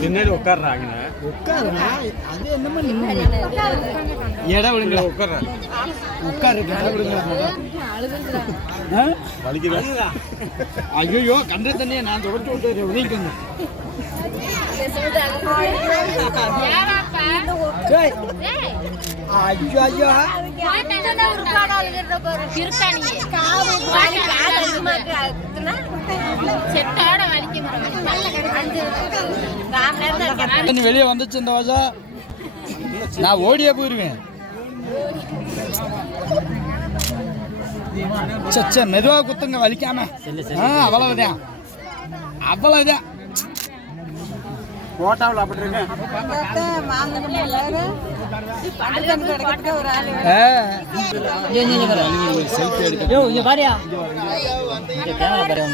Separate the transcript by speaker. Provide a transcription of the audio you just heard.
Speaker 1: பின்னாடி உட்கார்றாங்க.
Speaker 2: உட்காருண்ணா அது என்னமோ நின்று இடம் விடுங்க
Speaker 1: உட்கார்றேன்
Speaker 2: உட்காரு இடம் விடுங்க
Speaker 1: வலிக்குதா?
Speaker 2: ஐயோ கண்ட தண்ணியை நான் தொடச்சு விட்டு உதவிக்கணும் ஐயோ ஐயோ
Speaker 3: செட்டாட வலிக்கும்
Speaker 2: தண்ணி வெளியே வந்துச்சு இந்த வருஷம் நான் ஓடியே போயிருவேன். சச்ச மெதுவாக குத்துங்க வலிக்காம. ஆ அவ்வளவுதான். அவ்வளவுதான்.
Speaker 1: போட்டாவில் அப்படி இருக்கு.
Speaker 4: பாரியா. கேமரா பாரு